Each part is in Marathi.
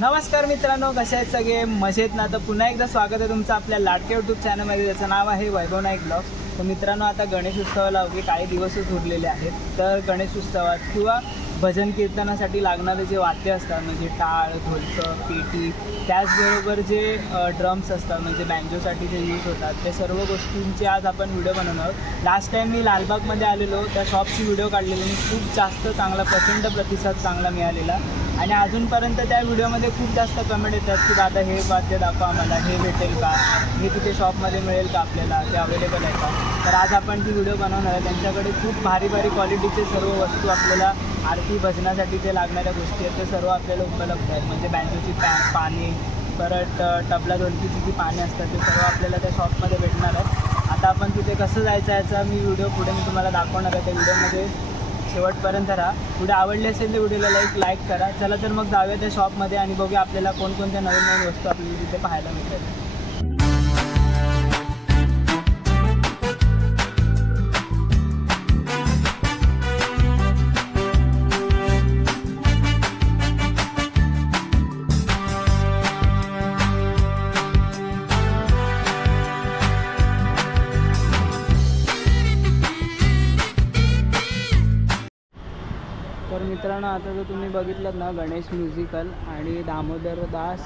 नमस्कार मित्रांनो, कसे आहेत सगळे? मजेत ना? तर पुन्हा एकदा स्वागत आहे तुमचं आपल्या लाडके यूट्यूब चॅनलमध्ये, ज्याचं नाव आहे वैभव नाईक ब्लॉग्स. तर मित्रांनो, आता गणेश उत्सवाला अवघे काही दिवसच उरलेले आहेत. तर गणेश उत्सवात किंवा भजन कीर्तनासाठी लागणारे जे वाद्य असतात म्हणजे टाळ, ढोलकं, पेटी, त्याचबरोबर जे ड्रम्स असतात म्हणजे बँजोसाठी जे यूज होतात, त्या सर्व गोष्टींची आज आपण व्हिडिओ बनवणार आहोत. लास्ट टाईम मी लालबागमध्ये आलेलो, त्या शॉपची व्हिडिओ काढलेली आणि खूप जास्त चांगला प्रचंड प्रतिसाद चांगला मिळालेला. आणि अजूनपर्यंत त्या व्हिडिओमध्ये खूप जास्त कमेंट येतात की दादा हे वाद्य दाखवा आम्हाला, हे भेटेल का, हे तिथे शॉपमध्ये मिळेल का, आपल्याला ते अवेलेबल आहे का. तर आज आपण ती व्हिडिओ बनवणार आहे. त्यांच्याकडे खूप भारी भारी क्वालिटीचे सर्व वस्तू आपल्याला आरती भजनासाठी जे लागणाऱ्या गोष्टी आहेत ते सर्व आपल्याला उपलब्ध आहेत. म्हणजे बँजोची पाने, परत तबला ढोलकीची जी पाने असतात ते सर्व आपल्याला त्या शॉपमध्ये भेटणार आहेत. आता आपण तिथे कसं जायचं याचा मी व्हिडिओ पुढे मी तुम्हाला दाखवणार आहे. त्या व्हिडिओमध्ये शेवटपर्यंत राहा. पुढे आवडले असेल तर व्हिडिओला लाईक करा. चला तर मग जाऊया त्या शॉपमध्ये आणि बघूया आपल्याला कोणकोणत्या नवीन नवीन वस्तू आपल्याला तिथे पाहायला मिळतात. तर मित्रांनो, आता जर तुम्ही बघितलं ना, गणेश म्युझिकल आणि दामोदर दास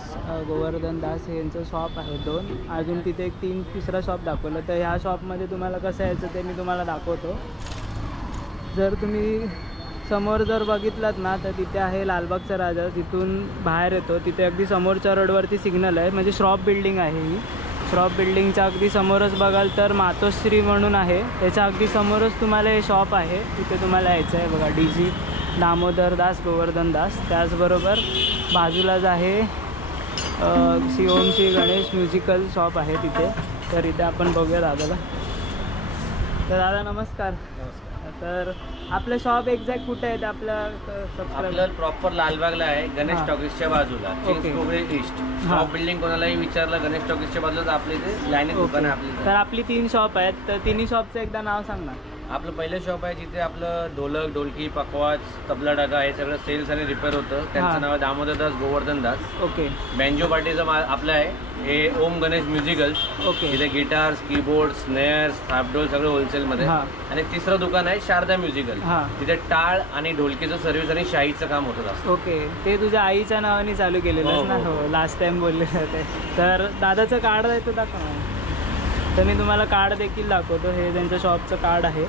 गोवर्धन दास हे यांचं शॉप आहे दोन. अजून तिथे एक तिसरा शॉप दाखवलं. तर ह्या शॉपमध्ये तुम्हाला कसं यायचं ते मी तुम्हाला दाखवतो. जर तुम्ही समोर जर बघितलात ना तर तिथे आहे लालबागचा राजा. तिथून बाहेर येतो, तिथे अगदी समोरच्या रोडवरती सिग्नल आहे. म्हणजे श्रॉफ बिल्डिंग आहे ही. श्रॉफ बिल्डिंगच्या अगदी समोरच बघाल तर मातोश्री म्हणून आहे, त्याच्या अगदी समोरच तुम्हाला हे शॉप आहे. तिथे तुम्हाला यायचं आहे बघा, DG दामोदर दास गोवर्धन दास. त्याचबरोबर बाजूलाच आहे श्री गणेश म्युझिकल शॉप आहे तिथे. तर इथे आपण बघूया दादाला. तर दादा नमस्कार. तर आपलं शॉप एक्झॅक्ट कुठे आहे ते आपलं प्रॉपर लालबागला आहे, गणेश टॉकीजच्या बाजूला, ईस्ट. शॉप बिल्डिंग कोणालाही विचारलं गणेश टॉकीजच्या बाजूला तर आपले इथे लाईन दुकान आहे आपली. तर आपली 3 शॉप आहेत. तर तिन्ही शॉपचं एकदा नाव सांग ना. आपलं पहिलं शॉप आहे जिथे आपलं ढोलक, ढोलकी, पखवाज, तबला डगा हे सगळं सेल्स आणि रिपेअर होतं. त्यांचं नाव आहे दामोदर दास गोवर्धन दास. ओके. बँजो पार्टीचं आपलं आहे हे ओम गणेश म्युझिकल्स. ओके. इथे गिटार्स, कीबोर्ड, स्नेअर्स, थापडोल सगळं होलसेलमध्ये. आणि तिसरं दुकान आहे शारदा म्युझिकल. तिथे टाळ आणि ढोलकीचं सर्व्हिस आणि शाहीचं काम होतं असतं. ओके. ते तुझ्या आईच्या नावाने चालू केलेलं ना? हो, लास्ट टाइम बोलले होते. तर दादाचं कार्ड आहे तो दाखव. तर मी तुम्हाला कार्ड देखील दाखवतो. हे त्यांच्या शॉपचं कार्ड आहे.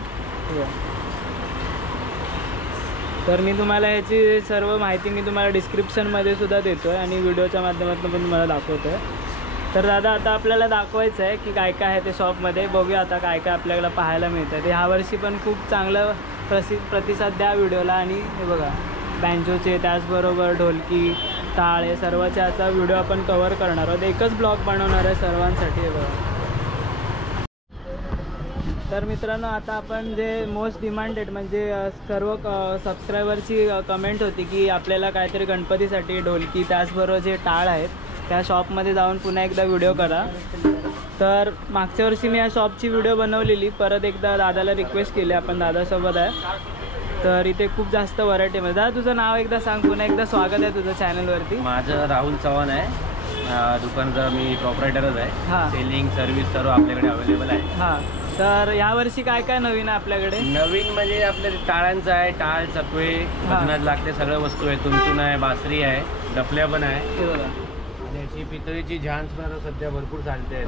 तर मी तुम्हाला ह्याची सर्व माहिती मी तुम्हाला डिस्क्रिप्शनमध्ये सुद्धा देतो आहे आणि व्हिडिओच्या माध्यमातून पण तुम्हाला दाखवतो आहे. तर दादा आता आपल्याला दाखवायचं आहे की काय काय आहे ते शॉपमध्ये. बघूया आता काय काय आपल्याला पाहायला मिळतं. ते ह्यावर्षी पण खूप चांगलं प्रतिसाद द्या व्हिडिओला. आणि हे बघा बँजोचे, त्याचबरोबर ढोलकी, टाळ हे सर्वाचे आता व्हिडिओ आपण कवर करणार आहोत. एकच ब्लॉग बनवणार आहे सर्वांसाठी. हे बघा. तर मित्रांनो, आता आपण जे मोस्ट डिमांडेड म्हणजे सर्व सबस्क्रायबरची कमेंट होती की आपल्याला काहीतरी गणपतीसाठी ढोलकी त्याचबरोबर जे टाळ आहेत त्या शॉपमध्ये जाऊन पुन्हा एकदा व्हिडिओ करा. तर मागच्या वर्षी मी या शॉपची व्हिडिओ बनवलेली. परत एकदा दादाला रिक्वेस्ट केली, आपण दादासोबत आहे. तर इथे खूप जास्त व्हरायटी आहे. दादा तुझं नाव एकदा सांग. पुन्हा एकदा स्वागत आहे तुझं चॅनलवरती. माझं राहुल चव्हाण आहे. दुकानचा मी प्रॉपरायटरच आहे. सेलिंग सर्व्हिस सर्व आपल्याकडे अवेलेबल आहे. तर यावर्षी काय काय नवीन आहे आपल्याकडे? नवीन म्हणजे आपल्या टाळांचं आहे. टाळ, चकवे, भजनात लागते सगळ्या वस्तू आहे. तुंतून आहे, बासरी आहे, डफल्या पण आहे. आणि अशी पितळीची झांज पण सध्या भरपूर चालते.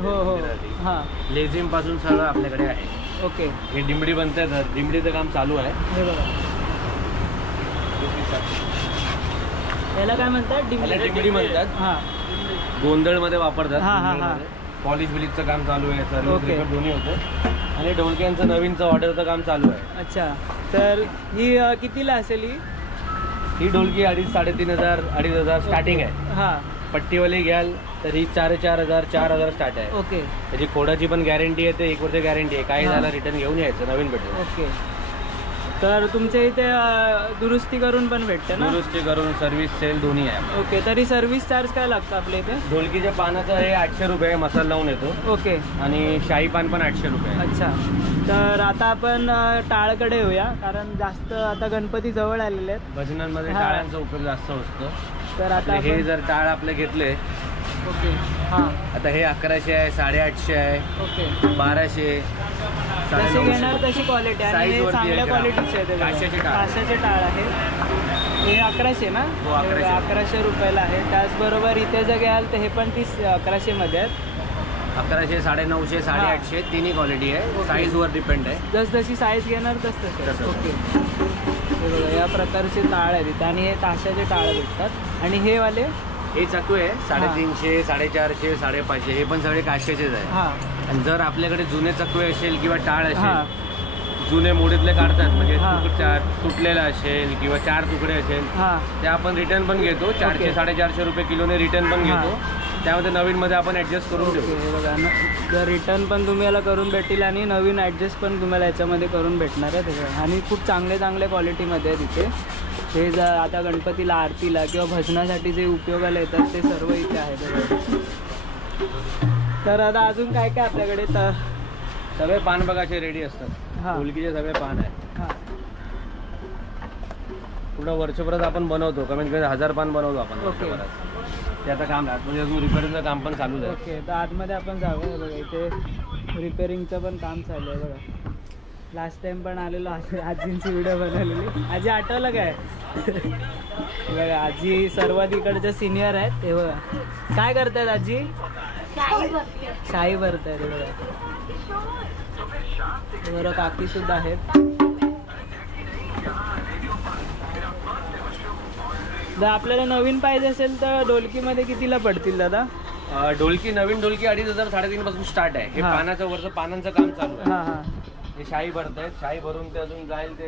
लेझिम पासून सगळं आपल्याकडे आहे. ओके. हे डिंबडी बनते. डिंबडीचं काम चालू आहे. याला काय म्हणतात? डिंबडी म्हणतात. गोंधळमध्ये वापरतात. पॉलिश बिलिशचं काम चालू आहे. सर्व्हिस दोन्ही होतं. आणि ढोलक्यांचं नवीनचं ऑर्डरचं काम चालू आहे. अच्छा. तर ही कितीला असेल? ही ढोलकी 2,500-3,500 2,500 स्टार्टिंग आहे. पट्टीवाली घ्याल तर ही 4,000 4,000 स्टार्ट आहे. ओके. त्याची कोडाची पण गॅरंटी आहे. ते 1 वर्ष गॅरंटी आहे. काही झालं रिटर्न घेऊन यायचं, नवीन भेटेल. ओके. तर तुमच्या इथे दुरुस्ती करून पण भेटते ना? दुरुस्ती करून सर्व्हिस सेल दोन्ही आहे. ओके. तरी सर्व्हिस चार्ज काय लागतं आपल्या इथे? ढोलकीच्या पानाचं हे 800 रुपये मसाला लावून येतो. ओके. आणि शाही पान पण 800 रुपये. अच्छा. तर आता आपण टाळकडे येऊया, कारण जास्त आता गणपती जवळ आलेले आहेत. भजनांमध्ये टाळ्यांचा उपयोग जास्त असतो. तर आता हे जर टाळ आपले घेतले, ओके हां, आता हे 1100 आहे, 850 आहे, ओके 1200, जशी घेणार तशी क्वालिटी आणि Size हे वरती चांगल्या आहे क्वालिटीचे आहे ते बघा. काश्याचे टाळ. काश्याचे टाळ आहे. हे 1100 ना? हो, 1100. 1100 रुपयाला आहे. त्याचबरोबर इथे जर घ्याल तर हे पण 1100 मध्ये आहेत. 1100, 950, 850 तिन्ही क्वालिटी आहे. ओके. साईजवर डिपेंड आहे. जशी साईज घेणार तसं तसं. ओके. हे बघा या प्रकारचे टाळ आहेत इथे आणि हे ताशाचे टाळ भेटतात. आणि हे वाले हे चाकू आहे 350, 450, 550, हे पण सगळे काश्याचेच आहे. हां आणि जर आपल्याकडे जुने चकवे असेल किंवा टाळ हां असेल, जुने मोडीतले काढतात म्हणजे हां. तुटलेला असेल किंवा 4 तुकडे असेल, हां ते आपण रिटर्न पण घेतो. 400, ओके. 450 रुपये किलोने रिटर्न पण हां. घेतो. त्यामध्ये नवीन मध्ये आपण ऍडजस्ट करून ओके. देऊ. हे बघा जर रिटर्न पण तुम्हाला करून भेटेल आणि नवीन ॲडजस्ट पण तुम्हाला याच्यामध्ये करून भेटणार आहे त्याच्या. आणि खूप चांगले क्वालिटीमध्ये आहे तिथे. हे जर आता गणपतीला, आरतीला किंवा भजनासाठी जे उपयोगाला येतात ते सर्व इथे आहे बघा. तर आता अजून काय काय आपल्याकडे तर सगळे पान बघाचे रेडी असतात. हां. ढोलकीचे सगळे पान आहे. हां पुढं वर्षभरात आपण बनवतो, कमीत कमी 1000 पान बनवतो आपण ओके. वर्षभरात. ते आता काम राहत म्हणजे अजून रिपेअरिंगचं काम पण चालूच आहे. ओके. तर आतमध्ये आपण जाऊया बघा. इथे रिपेअरिंगचं पण काम चालू आहे बघा. लास्ट टाइम पण आलेलो आजींची व्हिडिओ बनवलेली. आजी आठवलं काय? बघा आजी सर्वात इकडच्या सिनियर आहेत. ते बघा काय करतायत आजी? शाही भरतायत. हे बघा बरं काकी सुद्धा आहेत. जर आपल्याला नवीन पाहिजे असेल तर ढोलकीमध्ये कितीला पडतील दादा? ढोलकी, नवीन ढोलकी 2500, 3,500 पासून स्टार्ट आहे. हे हां. पानाचं वरचं पानांचं काम चालू आहे. हां हां हे शाही भरतायत. शाही भरून ते अजून जाईल, ते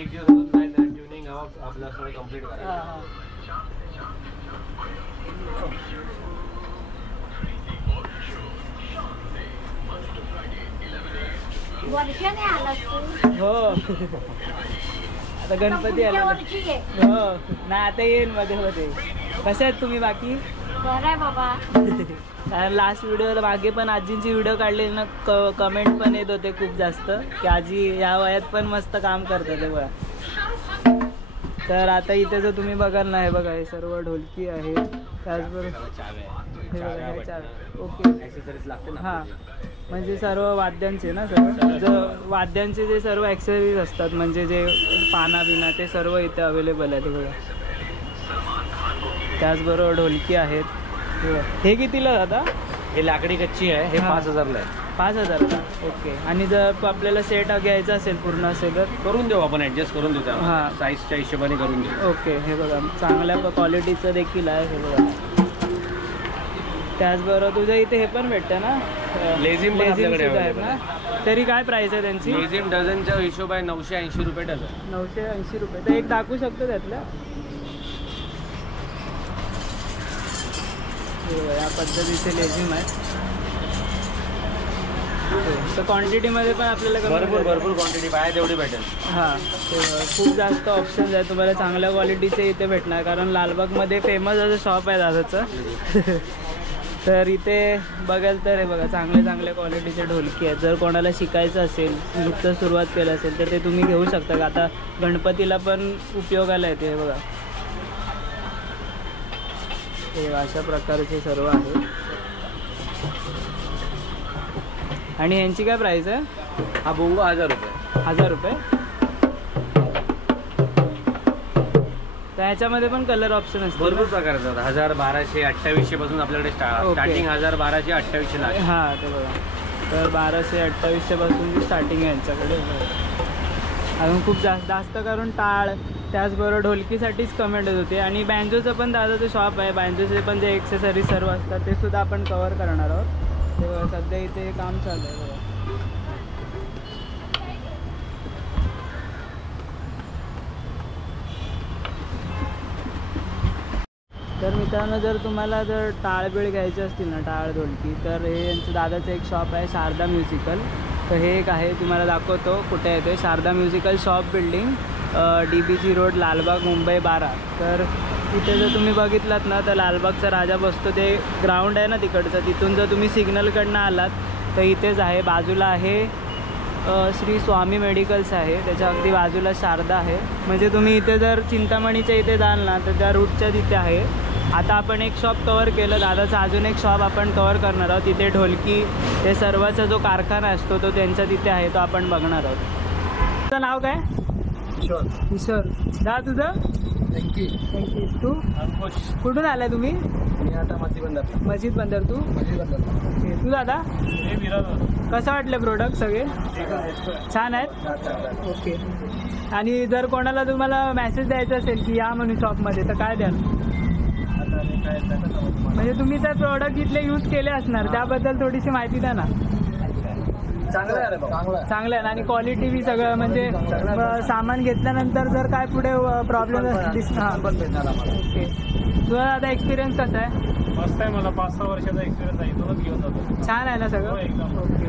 एक दिवस अजून जाईल. ट्युनिंग आपलं सगळं कम्प्लीट करायचं. हां हां. वर्षाने आलास तू? हो आता गणपती आला. वर्षी आहे. हो नाही आता येईन मध्ये मध्ये. कसे आहेत तुम्ही बाकी? बरं आहे बाबा. लास्ट व्हिडिओला मागे पण आजींची व्हिडिओ काढली ना, कमेंट पण येत होते खूप जास्त की आजी या वयात पण मस्त काम करतात ते बघा. तर आता इथे जर तुम्ही बघाल ना, हे बघा हे सर्व ढोलकी आहे. त्याचबरोबर हे बघा हे चावे. ओके. ॲक्सेसरीज लागते ना. हां म्हणजे सर्व वाद्यांचे ना, सर्व वाद्यांचे जे सर्व ॲक्सेसरीज असतात म्हणजे जे पाना बिना ते सर्व इथे अवेलेबल आहे. ते बघा त्याचबरोबर ढोलकी आहेत. हे कितीला दादा? हे लाकडी कच्ची आहे. हे हां. 5000ला आहे. 5000ला. ओके. आणि जर आपल्याला सेट घ्यायचा असेल पूर्ण असेल तर करून देऊ आपण, ॲडजस्ट करून देऊ. हां. साईजच्या हिशोबाने करून देऊ. ओके. हे बघा चांगल्या क्वालिटीचं देखील आहे. हे बघा त्याचबरोबर तुझ्या इथे हे पण भेटतं ना, लेझिम पण आपल्याकडे सुद्धा आहेत available ना. तरी काय प्राइस आहे त्यांची? लेझिम डझनच्या हिशोब आहे 980 रुपये डझन. 980 रुपये. तर एक दाखवू शकतो त्यातलं? या पद्धतीचे लेझिम आहेत. तर क्वांटिटीमध्ये पण आपल्याला भरपूर क्वांटिटी पाहिजे तेवढी भेटेल. हां खूप जास्त ऑप्शन्स आहेत तुम्हाला. चांगल्या क्वालिटीचे इथे भेटणार कारण लालबागमध्ये फेमस असं शॉप आहे दादाचं. तर इथे बघाल तर हे बघा चांगल्या क्वालिटीचे ढोलकी आहेत. जर कोणाला शिकायचं असेल, नुकतं सुरुवात केलं असेल तर ते तुम्ही घेऊ शकता. आता गणपतीला पण उपयोगाला येते. हे बघा हे अशा प्रकारचे सर्व आहे. आणि यांची काय प्राइस आहे? हा बोंगो 1000 रुपये. 1000 रुपये. तर ह्याच्यामध्ये पण कलर ऑप्शन असते? भरपूर प्रकार असतात. 1000, 1200, 2800 पासून आपल्याकडे ओके. स्टार्टिंग 1000, 1200, 2800 आहे. हां ते बघा. तर 1200, 2800 पासूनची स्टार्टिंग आहे यांच्याकडे. अजून खूप जास्त करून टाळ, त्याचबरोबर ढोलकीसाठीच कमेंट येत होते. आणि बँजोचं पण दादाचं शॉप आहे. बँजोचे पण जे एक्सेसरीज सर्व असतात ते सुद्धा आपण कवर करणार आहोत. ते सध्या इथे काम चालू आहे बघा. तर मित्रांनो जर तुम्हाला जर टाळबिळ घ्यायची असतील ना, टाळ ढोलकी, तर हे यांचं दादाचं एक शॉप आहे शारदा म्युझिकल. तर हे एक आहे तुम्हाला दाखवतो कुठे आहे ते. Sharada musical shop building, DBG road, Lalbaug, Mumbai 12. तर तिथे जर तुम्ही बघितलात ना तर लालबागचा राजा बसतो ते ग्राउंड आहे ना तिकडचं, तिथून जर तुम्ही सिग्नलकडनं आलात तर इथेच आहे. बाजूला आहे श्री स्वामी मेडिकल्स आहे, त्याच्या अगदी बाजूला शारदा आहे. म्हणजे तुम्ही इथे जर चिंतामणीच्या इथे जाल ना तर त्या रूटच्या तिथे आहे. आता आपण एक शॉप कवर केलं, दादाचा अजून एक शॉप आपण कवर करणार आहोत. तिथे ढोलकी ते सर्वाचा जो कारखाना असतो तो त्यांच्या तिथे आहे, तो आपण बघणार आहोत. तुझं नाव काय? किशोर. किशोर. दा तुझं? तू कुठून आलाय तुम्ही? मी आता मस्जिद बंदर. तू ओके. तू दादा कसं वाटलं प्रोडक्ट? सगळे छान आहेत. ओके. आणि जर कोणाला तुम्हाला मेसेज द्यायचा असेल की या म्हणून शॉपमध्ये तर काय द्याल? म्हणजे तुम्ही तर प्रोडक्ट इथले यूज केले असणार, त्याबद्दल थोडीशी माहिती द्या ना. चांगलं आहे. आणि क्वालिटी बी सगळं म्हणजे सामान घेतल्यानंतर जर काय पुढे प्रॉब्लेम ओके. तुझा आता एक्सपिरियन्स कसा आहे? मस्त आहे. मला 5-6 वर्षाचा एक्सपिरियन्स आहे. इथूनच घेऊन जातो. छान आहे ना सगळं? एकदम. ओके.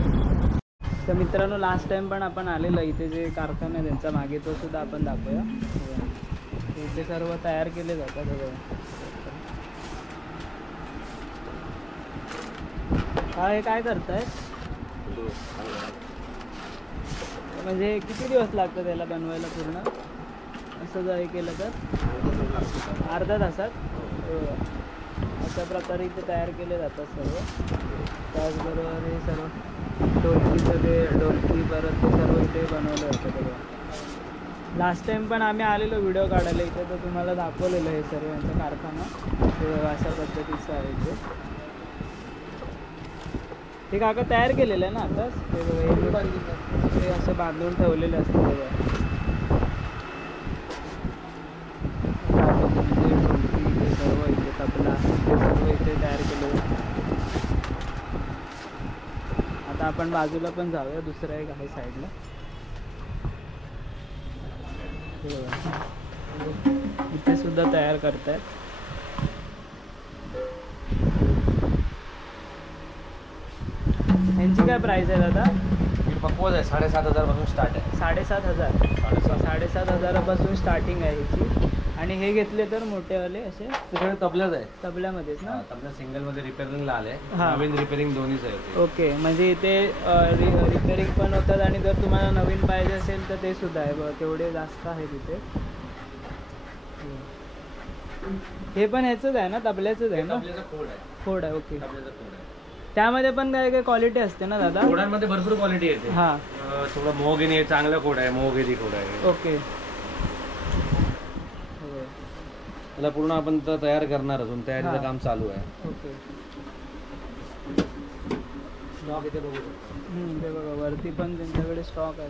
तर मित्रांनो, लास्ट टाइम पण आपण आलेलं इथे जे कारखाना आहे त्यांचा मागे, तो सुद्धा आपण दाखवूया. इथे सर्व तयार केले जातात सगळं. काय करताय? म्हणजे किती दिवस लागतात त्याला बनवायला पूर्ण? असं जर हे केलं तर अर्धा तासात? अशा प्रकारे इथे तयार केले जातात सर्व. त्याचबरोबर हे सर्व ढोलकीचं ते ढोलकी परत ते सर्व इथे बनवलं जातं सगळं. लास्ट टाइम पण आम्ही आलेलो व्हिडिओ काढायला इथे, तर तुम्हाला दाखवलेलं हे सर्व यांचा कारखाना. ते अशा पद्धतीचं आहे इथे. हे काका तयार केलेलं आहे ना आताच? ते असं बांधून ठेवलेले असतं बघा. ढोलकी सर्व इथे, तबला ते सर्व इथे तयार केलेलं. आता आपण बाजूला पण जाऊया, दुसऱ्या एक आहे साईडला. इथे सुद्धा तयार करतायत. यांची काय प्राइस आहे दादा? पक्वज आहे. 7,500 पासून स्टार्ट आहे. 7,500. 7,500पासून स्टार्टिंग आहे ह्याची. आणि हे घेतले तर मोठेवाले असे तिकडे तबल्याच आहे. तबल्यामध्येच ना? तबला सिंगलमध्ये रिपेअरिंगला आले. हां. नवीन रिपेअरिंग दोन्हीच आहे. ओके. म्हणजे इथे रिपेअरिंग पण होतात आणि जर तुम्हाला नवीन पाहिजे असेल तर ते सुद्धा आहे बघा. तेवढे जास्त आहे तिथे. हे पण ह्याचंच आहे ना? तबल्याचंच आहे ना? खोड आहे. ओके. त्यामध्ये पण काय काय क्वालिटी असते ना दादा? खोडांमध्ये भरपूर क्वालिटी येते. हां. थोडं मोहगिनी आहे, चांगलं खोड आहे, मोहगिरी खोड आहे. ओके. त्याला पूर्ण आपण तयार करणार असून तयारीचं काम चालू आहे. ओके. स्टॉक इथे बघू. ते बघा वरती पण त्यांच्याकडे स्टॉक आहे.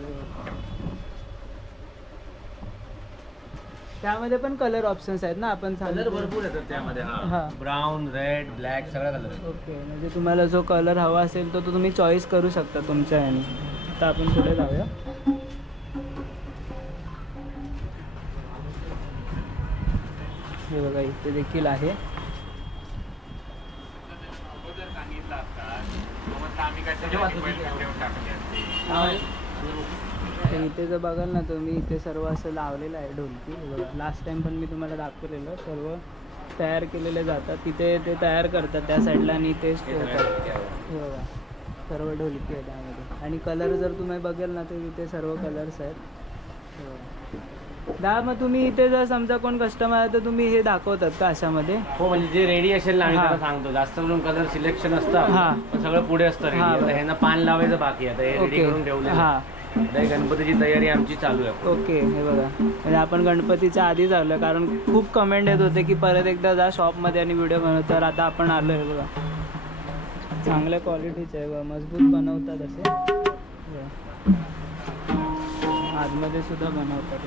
त्यामध्ये पण कलर ऑप्शन्स आहेत ना? आपण कलर भरपूर येतात त्यामध्ये. हां. ब्राऊन, रेड, ब्लॅक सगळा कलर. ओके. म्हणजे तुम्हाला जो कलर हवा असेल तो तुम्ही चॉईस करू शकता तुमच्या ह्याने. आता आपण पुढे जाऊया. हे बघा इथे देखील आहे. इथे जर बघाल ना तुम्ही, इथे सर्व असं लावलेलं आहे ढोलकी. बघा लास्ट टाइम पण मी तुम्हाला दाखवलेलं. सर्व तयार केलेले जातात तिथे, ते तयार करतात त्या साईडला आणि तेच ठेवतात. हे बघा सर्व ढोलकी आहे त्यामध्ये. आणि कलर जर तुम्ही बघाल ना तर इथे सर्व कलर्स आहेत. मग तुम्ही इथे जर समजा कोण कस्टमर आहे तर तुम्ही हे दाखवतात का अशामध्ये? हो. म्हणजे जे रेडी असेल ना आम्ही त्याला सांगतो. जास्त करून कलर सिलेक्शन असतं, पण सगळं पुढे असतं. ह्यांना पान लावायचं बाकी आहे. हे रेडी करून ठेवले. गणपतीची तयारी आमची चालू आहे. ओके. हे बघा म्हणजे आपण गणपतीच्या आधीच आलो, कारण खूप कमेंट येत होते की परत एकदा जा शॉपमध्ये आणि व्हिडिओ बनव. तर आता आपण आलो आहे. बघा चांगल्या क्वालिटीचे आहे बघा, मजबूत बनवतात असे. आतमध्ये सुद्धा बनवतात.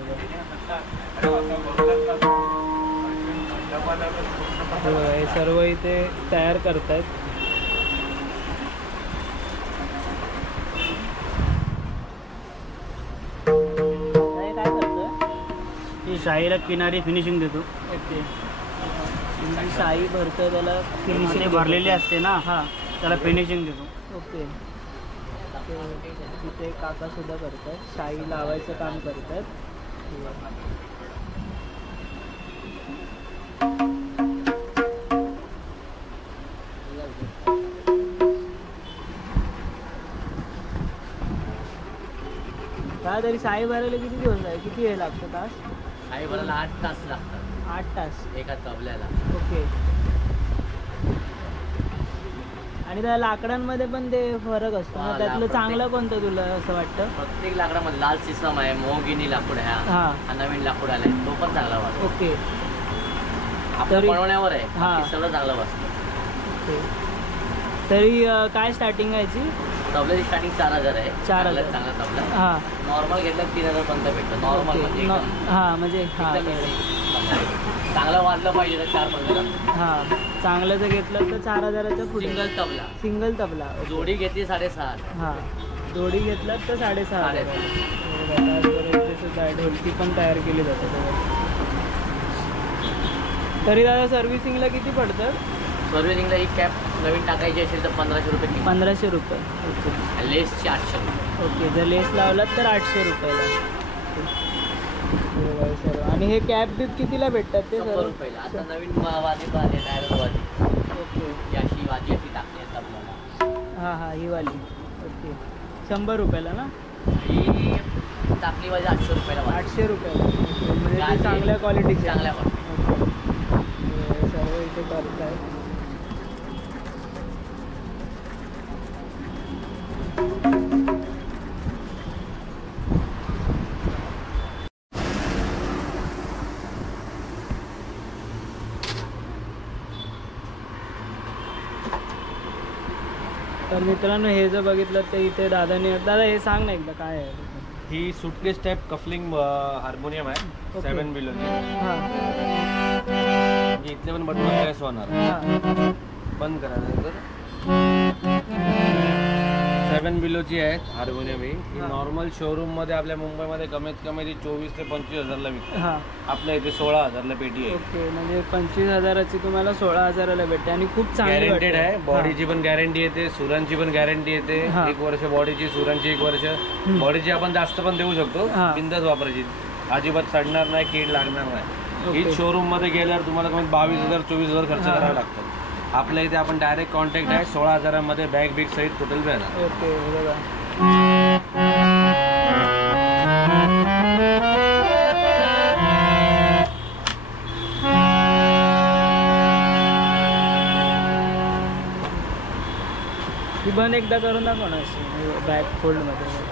हे सर्व इथे तयार करतायत. काय करतोय? ही शाईला किनारी फिनिशिंग देतो. ओके. शाई भरतं त्याला फिनिशिंग भरलेली असते ना, हां त्याला फिनिशिंग देतो. ओके. तिथे काका सुद्धा करतात, शाई लावायचं काम करतात. दादा तरी साई भरायला किती दिवस आहे, किती वेळ लागतो तास? साई भरायला 8 तास लागतात 8 तास. एका तबल्याला. ओके. आणि त्या लाकडांमध्ये पण ते फरक असतो ना, हा, त्यातलं प्रत्येक- चांगलं कोणतं तुला असं वाटतं? प्रत्येक लाकडामध्ये लाल सिसम आहे, मोहगिनी लाकूड आहे, हां. हा नवीन लाकूड आलाय तो पण चांगला वाटतो. ओके. आपलं तरी- बनवण्यावर आहे, हां. बाकी सगळं चांगलं वाटतं. ओके. तरी काय स्टार्टिंग आहे याची? तबल्याची स्टार्टिंग 4000 आहे. 4000. चांगला तबला. हां. नॉर्मल घेतलं 3000 पर्यंत भेटतो. नॉर्मल म्हणजे ओके. एकदम- हां म्हणजे हां एकदम कळलं. easy. चांगलं वाजलं पाहिजे तर 4-5 हां चांगलं जर घेतलं तर 4000च्या पुढे. Single tabla. Single tabla. Okay. जोडी घेतली 6.5. हां जोडी घेतलात तर 6,500. 6,500. इथे सुद्धा ढोलकी पण तयार केली जाते त्यावर. तरी दादा सर्व्हिसिंगला किती पडतं? सर्व्हिसिंगला ही कॅप नवीन टाकायची असेल तर 1500 रुपये किंमत. 1500 रुपये. ओके. लेसची 800 रुपये. ओके जर लेस लावलात तर 800 रुपयाला. हे सर्व. आणि हे कॅप बीप कितीला भेटतात ते 100 सर्व? रुपयाला. आता नवीन वाजी पण आली डायरेक्ट वाजी. ओके. ही अशी वाजी अशी टाकली आहे तबल्याला. हां हां ही वाली. ओके 100 रुपयाला ना? ही टाकली वाजी 800 रुपयाला वाजी. 800 रुपयाला. ओके. म्हणजे गादी ते चांगल्या क्वालिटीचे. चांगल्या वाटते. हे सर्व इथे करतायत. तर मित्रांनो हे जर बघितलं तर इथे दादाने हे सांग ना एकदा काय आहे? ही सुटकेस टाईप कफलिंग हार्मोनियम आहे. ओके. 7 बिलोची. हां म्हणजे इथले पण बटन प्रेस होणार. हां बंद करा तर 7 बिलोची आहे हार्मोनियम. ही हां. नॉर्मल शोरूम मध्ये आपल्या मुंबईमध्ये कमीत कमी ती 24 ते 25,000ला विकते. हां आपल्या इथे 16,000ला पेटी आहे. ओके. म्हणजे 25,000ची तुम्हाला 16,000ला भेटते आणि खूप चांगली गॅरंटेड वाटते. आहे. बॉडीची पण गॅरंटी येते, सुरांची पण गॅरंटी येते. हां. 1 वर्ष बॉडीची, सुरांची 1 वर्ष. बॉडीची आपण जास्त पण देऊ शकतो. हां. बिंदास वापरायची, अजिबात सडणार नाही, कीड लागणार नाही. ओके. हीच शोरूम मध्ये गेल्यावर तुम्हाला कमी 22,000 24,000 खर्च हां. करावा लागतो. आपल्या इथे आपण डायरेक्ट कॉन्टॅक्ट आहे. 16,000मध्ये बॅग बिग सहित टोटल भेटणार. ओके हे बघा. ही बंद एकदा करून दाखव ना अशी बॅक फोल्डमध्ये.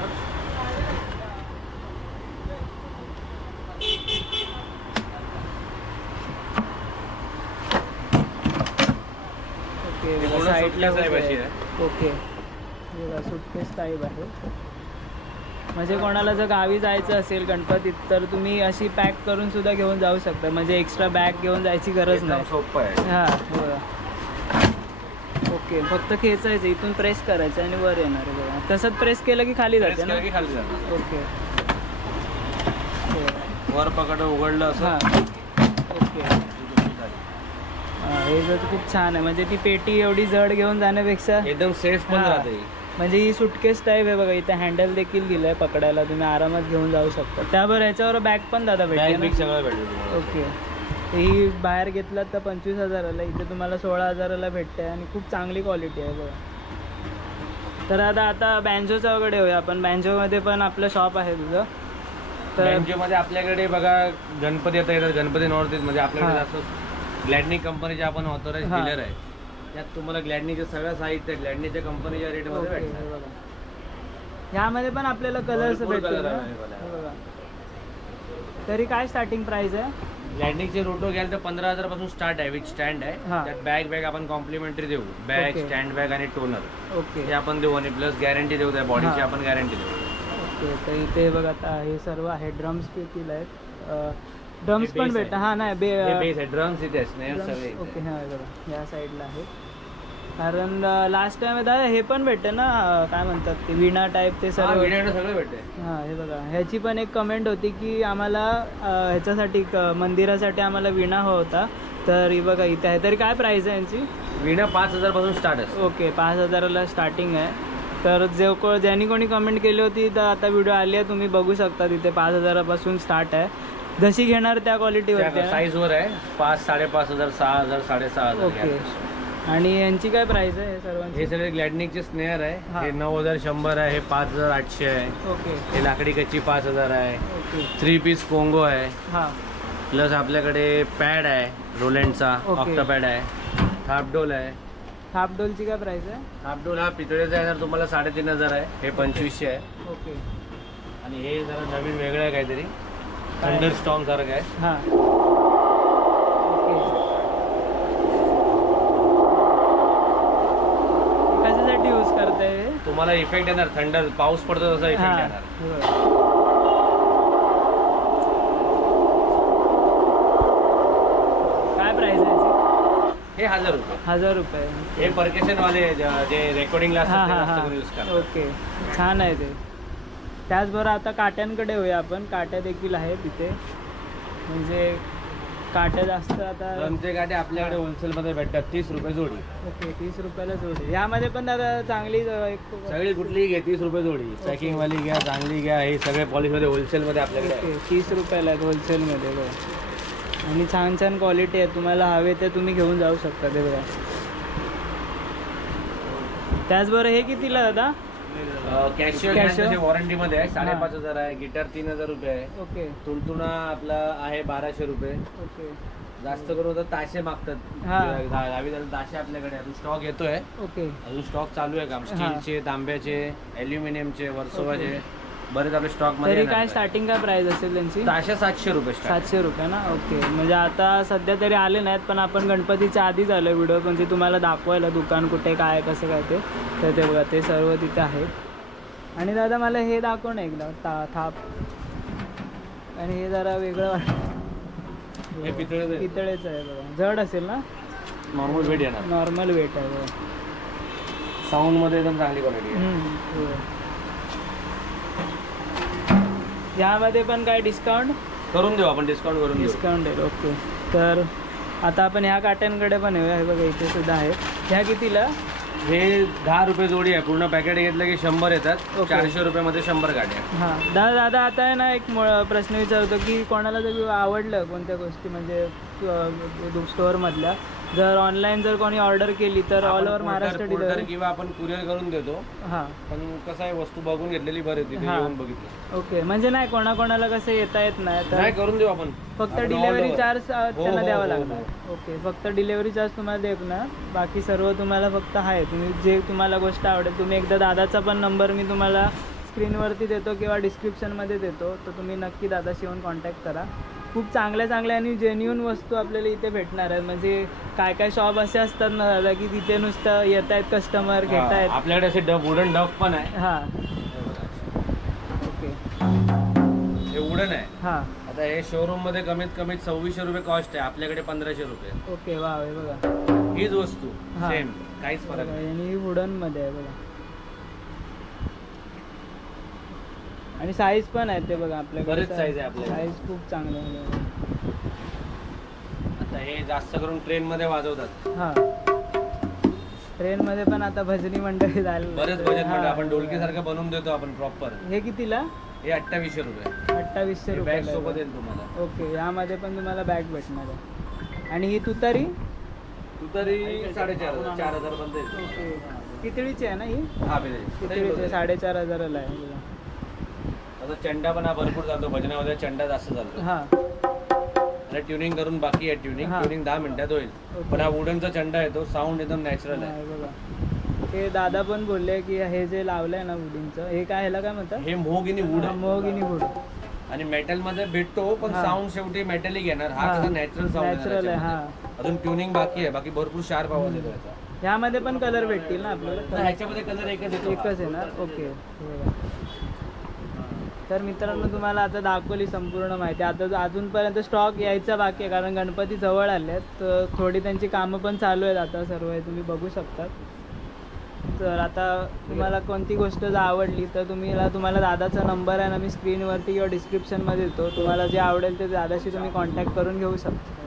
ओके हे पूर्ण साईडला suitcase type अशी ओके सुटकेस टाईप आहे. म्हणजे कोणाला जर गावी जायचं असेल गणपतीत तर तुम्ही अशी पॅक करून सुद्धा घेऊन जाऊ शकता. म्हणजे एक्स्ट्रा बॅग घेऊन जायची गरज एकदम नाही. सोपं आहे. हां बघा. ओके फक्त खेचायचं इथून प्रेस करायचं आणि वर येणार आहे बघा. तसंच प्रेस केलं की खाली Press जाते ना? केलं की खाली जाणार. ओके. वर पकडलं उघडलं असं. हां ओके. हे जर खूप छान आहे. म्हणजे ती पेटी एवढी जड घेऊन जाण्यापेक्षा एकदम सेफ पण हां. राहते. म्हणजे ही सुटकेस टाईप आहे बघा. इथे हँडल देखील दिलं आहे पकडायला, तुम्ही आरामात घेऊन जाऊ शकता. त्याबरोबर याच्यावर बॅग पण दादा बॅग भेटते बिग ना? सगळं भेटेल तुम्हाला. ओके. ही बाहेर घेतलात तर 25,000ला, इथे तुम्हाला 16,000ला भेटते आणि खूप चांगली क्वालिटी आहे बघा. तर आता बँजोच्या वगैरे होऊया आपण. बँजोमध्ये पण आपलं शॉप आहे तुझं. तर बँजोमध्ये आपल्याकडे बघा गणपती येतात. गणपती नॉर्थ म्हणजे आपल्याकडे हां. जास्त ग्लॅडनी कंपनीचे आपण ऑथोराइज हां. डीलर आहे. त्यात तुम्हाला ग्लॅडनीचे सगळं साहित्य ग्लॅडनीच्या कंपनीच्या रेटमध्ये ओके, भेटणार. हे बघा. ह्यामध्ये पण आपल्याला कलर्स भरपूर भेटतील colour ना? available आहे. हे बघा. तरी काय स्टार्टिंग प्राइस आहे? ग्लॅडनिकचे रोटो घ्याल तर 15,000 पासून स्टार्ट आहे. विथ स्टँड आहे. हां. त्यात बॅग आपण कॉम्प्लिमेंटरी देऊ. Bag, okay. स्टँड बॅग आणि टोनर ओके हे आपण देऊ. आणि प्लस गॅरंटी देऊ. त्या बॉडीची हां. आपण गॅरंटी देऊ. ओके. तर इथे बघा आता हे सर्व आहे. ड्रम्स देखील आहेत. ड्रम्स हे पण bass भेटतात. आहे. हां नाही हे बेस आहे. ड्रम्स इथे स्नेअर drums- सगळे ओके इथे. हां हे बघा या साईडला आहे. कारण लास्ट टाइम दादा हे पण भेटते ना काय म्हणतात ते विणा टाईप ते हां, सर्व. व्हिडिओ सगळं भेटते. हां हे बघा. ह्याची पण एक कमेंट होती की आम्हाला ह्याच्यासाठी मंदिरासाठी आम्हाला विणा हवा होता. तर ही बघा इथे आहे. तरी काय प्राईस आहे यांची? विणा 5,000 पासून स्टार्ट असते. ओके 5,000ला स्टार्टिंग आहे. तर ज्यांनी कोणी कमेंट केली होती तर आता व्हिडिओ आली आहे, तुम्ही बघू शकता. तिथे 5,000पासून स्टार्ट आहे. जशी घेणार त्या क्वालिटीवरती आहे. साईजवर आहे. 5,000, 5,500, 6,000, 6,500. ओके. आणि यांची काय प्राइस आहे हे सर्वांची? हे सगळे ग्लॅडनिकचे स्नेअर आहे. हा. हे 9100 आहे, हे 5800 आहे. ओके हे लाकडी कच्ची 5000 आहे. ओके 3 पीस कोंगो आहे. हां प्लस आपल्याकडे पॅड आहे रोलँडचा, ओके. ऑक्टोपॅड आहे. थापडोल आहे. हाफडोलची काय प्राइस आहे? हाफडोल हा पितळेचा आहे तर तुम्हाला 3500 आहे. हे 2500 आहे. ओके आणि हे जरा नवीन वेगळं आहे काहीतरी, थंडर स्टॉर्म सारखं आहे. हां ओके कशासाठी यूज करताय हे? तुम्हाला इफेक्ट येणार, थंडर पाऊस पडतो तसा इफेक्ट हां येणार. बरं. काय प्राइस आहे याची? हे 1000 रुपये. 1000 रुपये. हे परकेशन वाले जे रेकॉर्डिंगला हां हां असतात हां ते यूज करतात. ओके छान आहे ते. त्याचबरोबर आता काट्यांकडे होऊया आपण. काट्या देखील आहेत तिथे, म्हणजे काट्या जास्त आता. रमचे काटे आपल्याकडे होलसेलमध्ये भेटतात 30 रुपये जोडी. ओके 30 रुपयाला जोडी. यामध्ये पण दादा चांगली एक सगळी कुठलीही घ्या 30 रुपये जोडी. पॅकिंग वाली घ्या, चांगली घ्या. हे सगळे पॉलिशमध्ये होलसेलमध्ये आपल्याकडे आहे. ओके 30 रुपयाला आहेत होलसेलमध्ये बघा. आणि छान छान क्वालिटी आहे. तुम्हाला हवे ते तुम्ही घेऊन जाऊ शकता ते बघा. त्याचबरोबर हे कितीला दादा? कॅशियल वॉरंटीमध्ये आहे. 5500 आहे. गिटार 3000 रुपये आहे. ओके तुणतुणा आपला आहे 1200 रुपये. ओके जास्त करून तर ताशे मागतात. हा. 10 ताशे आपल्याकडे अजून स्टॉक येतोय. ओके अजून स्टॉक चालू आहे काम. हा. स्टीलचे, तांब्याचे, ॲल्युमिनियमचे, वर्सोवाचे बरेच आपले स्टॉक तरी मध्ये काय स्टार्टिंग काय प्राइस असेल त्यांची? ताशे 700 रुपये start. 700 रुपये ना. ओके म्हणजे आता सध्या तरी आले नाहीत, पण आपण गणपतीच्या आधीच आलो व्हिडिओ, म्हणजे तुम्हाला दाखवायला दुकान कुठे काय कसं काय ते. तर ते बघा ते सर्व तिथे आहे. आणि दादा मला हे दाखव ना एकदा थाप. आणि हे जरा वेगळं वाटतं. हे पितळेचं आहे. पितळेचं आहे बघा. जड असेल ना? नॉर्मल वेट येणार. नॉर्मल वेट आहे बघा. साऊंड मध्ये एकदम चांगली क्वालिटी आहे. हो. यामध्ये पण काय डिस्काउंट करून देऊ आपण, डिस्काउंट करून देऊ. डिस्काउंट आहे. ओके तर आता आपण ह्या काट्यांकडे पण येऊया. हे बघा इथे सुद्धा आहेत. ह्या कितीला? हे 10 रुपये जोडी आहे. पूर्ण पॅकेट घेतलं की 100 येतात. ओके. 400 रुपयामध्ये 100 गाड्या. हां दादा आता आहे ना एक प्रश्न विचारतो की कोणाला जर आवडलं कोणत्या गोष्टी म्हणजे स्टोअरमधल्या, जर ऑनलाईन जर कोणी ऑर्डर केली तर ऑल ओव्हर महाराष्ट्र डिलिव्हरी किंवा आपण कुरिअर करून देतो. हां पण कसं आहे, वस्तू बघून घेतलेली बरी तिथे हा. येऊन बघितलं. ओके म्हणजे नाही कोणाकोणाला कसं येता येत नाही तर नाही करून देऊ आपण. फक्त आपण डिलेवरी all चार्ज त्यांना हो, द्यावा हो, लागणार. ओके फक्त डिलेवरी चार्ज तुम्हाला देणार, बाकी सर्व तुम्हाला फक्त आहे. तुम्ही जे तुम्हाला गोष्ट आवडेल, तुम्ही एकदा दादाचा पण नंबर मी तुम्हाला स्क्रीनवरती देतो किंवा डिस्क्रिप्शनमध्ये देतो, तर तुम्ही नक्की दादाशी येऊन कॉन्टॅक्ट करा. खूप चांगल्या चांगल्या आणि जेन्युन वस्तू आपल्याला इथे भेटणार आहेत. म्हणजे काय काय शॉप असे असतात ना दादा की तिथे नुसतं येत आहेत कस्टमर घेत आहेत. आपल्याकडे असे वुडन डफ पण आहे. हां ओके हे वुडन आहे. हां आता हे शोरूम मध्ये कमीत कमी 2600 रुपये कॉस्ट आहे. आपल्याकडे 1500 रुपये. ओके वा हे बघा हीच वस्तू हा. सेम, काहीच फरक नाही. आणि वुडनमध्ये आहे बघा. आणि साईज पण आहे ते बघा आपल्याकडे. बरेच size आहे आपल्याकडे. साईज खूप चांगलं आहे. आता हे जास्त करून ट्रेन मध्ये वाजवतात. हां ट्रेनमध्ये पण आता भजनी मंडळी झाली. बरेच बजेट मध्ये आपण ढोलकी सारखं बनवून देतो आपण प्रॉपर. हे कितीला? हे 2800 रुपये. 2800 बॅग रुपये सोबत येईल तुम्हाला. ओके यामध्ये पण तुम्हाला बॅग भेटणार आहे. आणि ही तुतारी? तू तरी 4500 4000 पर्यंत येईल. ओके पितळीची आहे ना ही? हा पितळीची 4500ला आहे बघा. आता चंडा पण हा भरपूर चालतो. भजनामध्ये चंडा जास्त चालतो. हां आणि ट्युनिंग करून बाकी आहे. हा. ट्युनिंग 10 मिनिटात होईल. ओके. पण हा वुडनचा चंडा आहे, तो साऊंड एकदम नॅचरल आहे. आहे बघा. हे दादा पण बोलले की हे जे लावलंय ना वुडिंगचं, हे काय ह्याला काय म्हणतात? हे मोहगिनी वूड आहे. मोहगिनी वूड. आणि मेटल मध्ये भेटतो, पण हा. साऊंड शेवटी मेटलिक येणार. हा हा. कसा नॅचरल साऊंड नॅचरल आहे. हां अजून ट्युनिंग बाकी आहे. बाकी भरपूर शार्प आवाज येतो याचा. ह्यामध्ये पण कलर भेटतील ना तर आपल्याला? ह्याच्यामध्ये कलर एकच येतो. एकच आहे ना? ओके बघा. तर मित्रांनो तुम्हाला आता दाखवली संपूर्ण माहिती. आता अजूनपर्यंत स्टॉक यायचा बाकी आहे, कारण गणपती जवळ आले आहेत. तर थोडी त्यांची कामं पण चालू आहेत आता सर्व हे तुम्ही बघू शकतात. तर आता तुम्हाला कोणती गोष्ट जर आवडली तर तुम्हाला दादाचा नंबर आहे ना मी स्क्रीनवरती किंवा डिस्क्रिप्शनमध्ये देतो. तुम्हाला जे आवडेल ते दादाशी तुम्ही कॉन्टॅक्ट करून घेऊ शकता.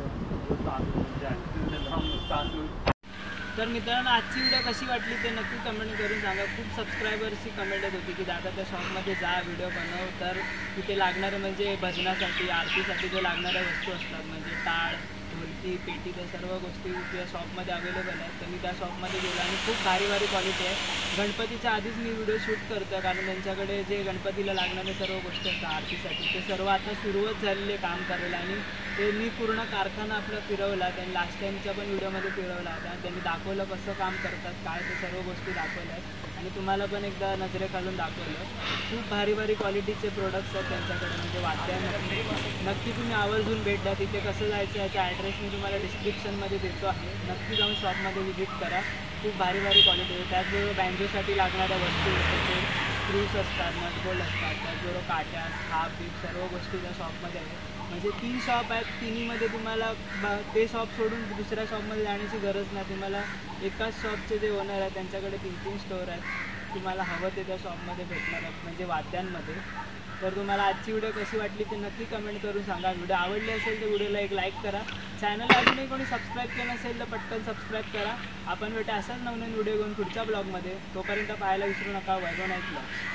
तर मित्रांनो आजची व्हिडिओ कशी वाटली ते नक्की कमेंट करून सांगा. खूप सबस्क्रायबर्सची कमेंट येत होती की दादा त्या शॉपमध्ये जा, व्हिडिओ बनव. तर तिथे लागणारे म्हणजे भजनासाठी आरतीसाठी जे लागणाऱ्या वस्तू असतात म्हणजे टाळ, ढोलकी गणपती पेटी त्या सर्व गोष्टी त्या शॉपमध्ये अवेलेबल आहेत. तर मी त्या शॉपमध्ये गेलो आणि खूप भारी भारी क्वालिटी आहे. गणपतीच्या आधीच मी व्हिडिओ शूट करतो कारण त्यांच्याकडे जे गणपतीला लागणारे सर्व गोष्टी असतात आरतीसाठी ते सर्व आता सुरुवात झालेले काम करायला आणि ते मी पूर्ण कारखाना आपला फिरवला. त्यांनी लास्ट टाईमच्या पण व्हिडिओमध्ये फिरवला होता. त्यांनी दाखवलं कसं काम करतात काय ते सर्व गोष्टी दाखवल्या आहेत आणि तुम्हाला पण एकदा नजरेखालून दाखवलं. खूप भारी भारी क्वालिटीचे प्रोडक्ट्स आहेत त्यांच्याकडे म्हणजे वाद्यांमध्ये. नक्की तुम्ही आवर्जून भेट द्या. तिथे कसं जायचं याचा ॲड्रेस मी तुम्हाला डिस्क्रिप्शनमध्ये देतो आहे. नक्की जाऊन शॉपमध्ये व्हिजिट करा. खूप भारी भारी क्वालिटी आहे. त्याचबरोबर बँजोसाठी लागणाऱ्या वस्तू जसे स्क्रूज असतात नटबोल्ट असतात त्याचबरोबर काट्या हाफ बीप सर्व गोष्टी त्या शॉपमध्ये आहेत. म्हणजे 3 शॉप आहेत. तिन्हीमध्ये तुम्हाला ते शॉप सोडून दुसऱ्या शॉपमध्ये जाण्याची गरज नाही. तुम्हाला एकाच शॉपचे जे ओनर आहेत त्यांच्याकडे 3-3 स्टोअर आहेत. तुम्हाला हवं ते त्या शॉपमध्ये भेटणार आहेत म्हणजे वाद्यांमध्ये. तर तुम्हाला आजची व्हिडिओ कशी वाटली ते नक्की कमेंट करून सांगा. व्हिडिओ आवडली असेल तर व्हिडिओला एक लाईक करा. चॅनल अजूनही कोणी सबस्क्राईब केलं नसेल तर पटकन सबस्क्राईब करा. आपण भेटू असाच नवनवीन व्हिडिओ घेऊन पुढच्या ब्लॉगमध्ये. तोपर्यंत पाहायला विसरू नका वैभव नाईक ब्लॉग.